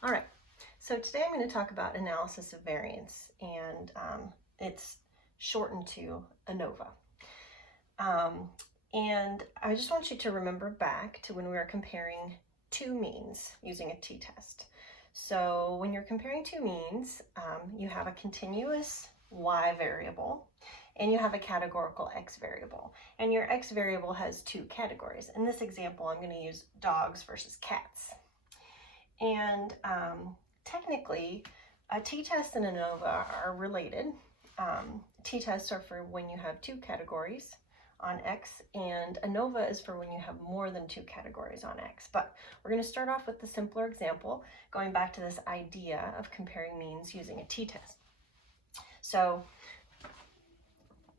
All right, so today I'm going to talk about analysis of variance, and it's shortened to Anova. And I just want you to remember back to when we were comparing two means using a t-test. So when you're comparing two means, you have a continuous y variable and you have a categorical x variable. And your x variable has two categories. In this example, I'm going to use dogs versus cats. And technically, a t-test and ANOVA are related. T-tests are for when you have two categories on X, and ANOVA is for when you have more than two categories on X. But we're going to start off with the simpler example, going back to this idea of comparing means using a t-test. So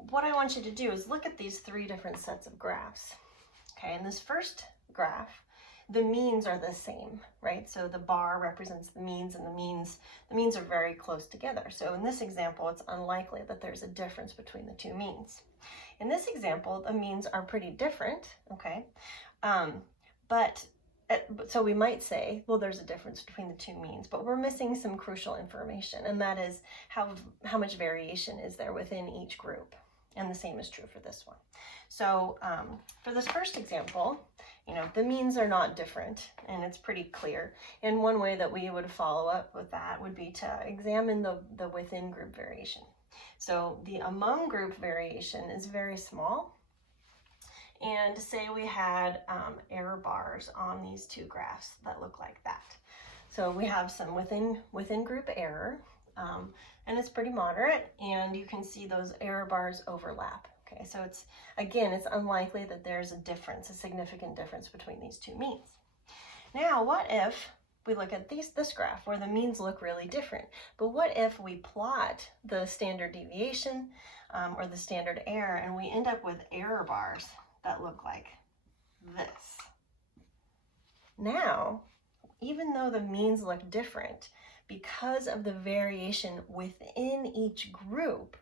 what I want you to do is look at these three different sets of graphs. Okay, in this first graph, the means are the same, right? So the bar represents the means, and the means are very close together. So in this example, it's unlikely that there's a difference between the two means. In this example, the means are pretty different, okay? So we might say, well, there's a difference between the two means, but we're missing some crucial information, and that is how much variation is there within each group. And the same is true for this one. So for this first example, the means are not different, and it's pretty clear. And one way that we would follow up with that would be to examine the within group variation. So the among group variation is very small. And say we had error bars on these two graphs that look like that. So we have some within group error, and it's pretty moderate, and you can see those error bars overlap. Okay, so it's unlikely that there's a significant difference between these two means. Now, what if we look at this graph where the means look really different, but what if we plot the standard deviation or the standard error, and we end up with error bars that look like this? Now, even though the means look different, because of the variation within each group,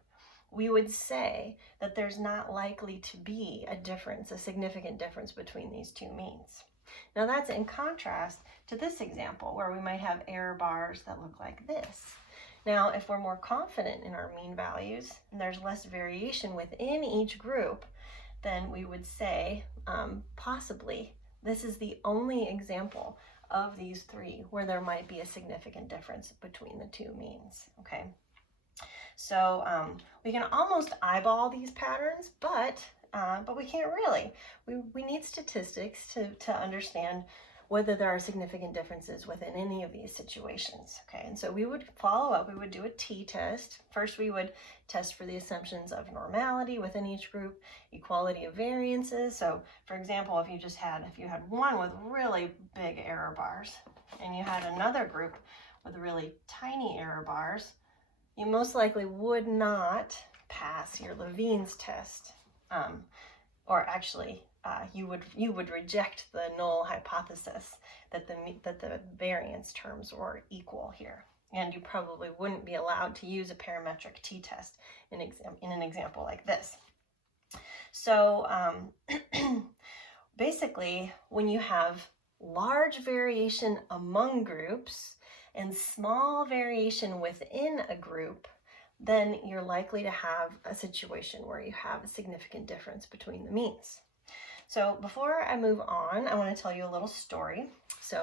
we would say that there's not likely to be a significant difference between these two means. Now that's in contrast to this example where we might have error bars that look like this. Now, if we're more confident in our mean values and there's less variation within each group, then we would say possibly this is the only example of these three where there might be a significant difference between the two means, okay? So we can almost eyeball these patterns, but we can't really. We need statistics to understand whether there are significant differences within any of these situations, okay? And so we would follow up, we would do a t-test. First, we would test for the assumptions of normality within each group, equality of variances. So for example, if you had one with really big error bars and you had another group with really tiny error bars, you most likely would not pass your Levene's test, or actually you would reject the null hypothesis that the variance terms were equal here, and you probably wouldn't be allowed to use a parametric t-test in an example like this. So basically, when you have large variation among groups and small variation within a group, then you're likely to have a situation where you have a significant difference between the means. So before I move on, I want to tell you a little story. So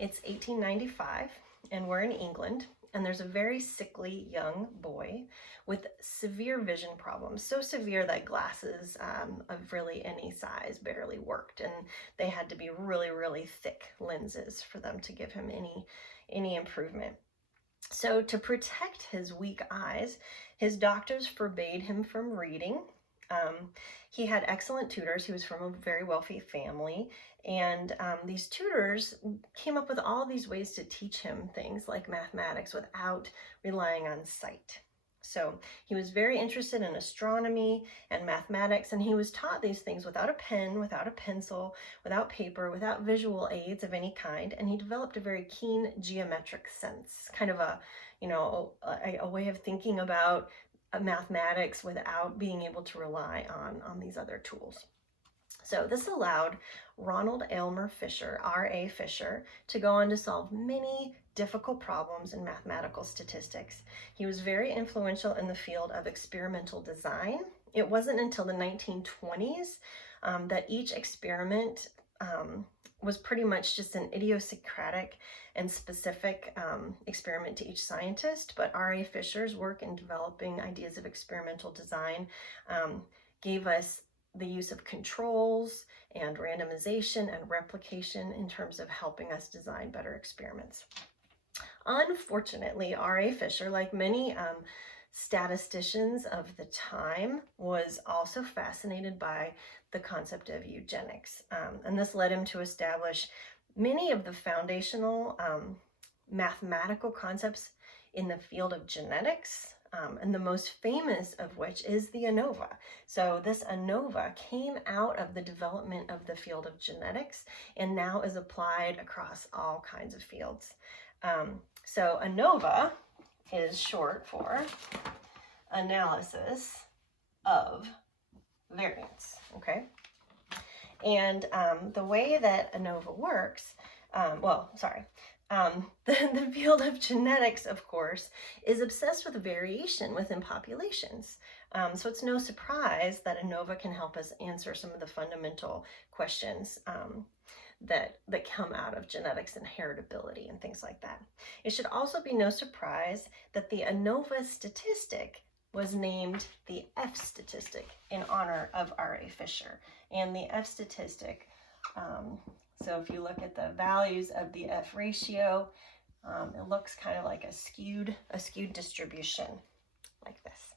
it's 1895, and we're in England, and there's a very sickly young boy with severe vision problems, so severe that glasses of really any size barely worked, and they had to be really, really thick lenses for them to give him any improvement. So to protect his weak eyes, his doctors forbade him from reading. He had excellent tutors. He was from a very wealthy family, and these tutors came up with all these ways to teach him things like mathematics without relying on sight. So he was very interested in astronomy and mathematics, and he was taught these things without a pen, without a pencil, without paper, without visual aids of any kind, and he developed a very keen geometric sense, kind of a way of thinking about mathematics without being able to rely on these other tools. So this allowed Ronald Aylmer Fisher, R.A. Fisher, to go on to solve many difficult problems in mathematical statistics. He was very influential in the field of experimental design. It wasn't until the 1920s that each experiment was pretty much just an idiosyncratic and specific experiment to each scientist, but R.A. Fisher's work in developing ideas of experimental design gave us the use of controls and randomization and replication in terms of helping us design better experiments. Unfortunately, R.A. Fisher, like many statisticians of the time, was also fascinated by the concept of eugenics. And this led him to establish many of the foundational mathematical concepts in the field of genetics, and the most famous of which is the Anova. So this Anova came out of the development of the field of genetics and now is applied across all kinds of fields. So Anova is short for analysis of variance, okay? And the way that Anova works, the field of genetics, of course, is obsessed with variation within populations. So it's no surprise that Anova can help us answer some of the fundamental questions that come out of genetics and heritability and things like that. It should also be no surprise that the Anova statistic was named the F statistic in honor of R.A. Fisher. And the F statistic, so if you look at the values of the F ratio, it looks kind of like a skewed distribution like this.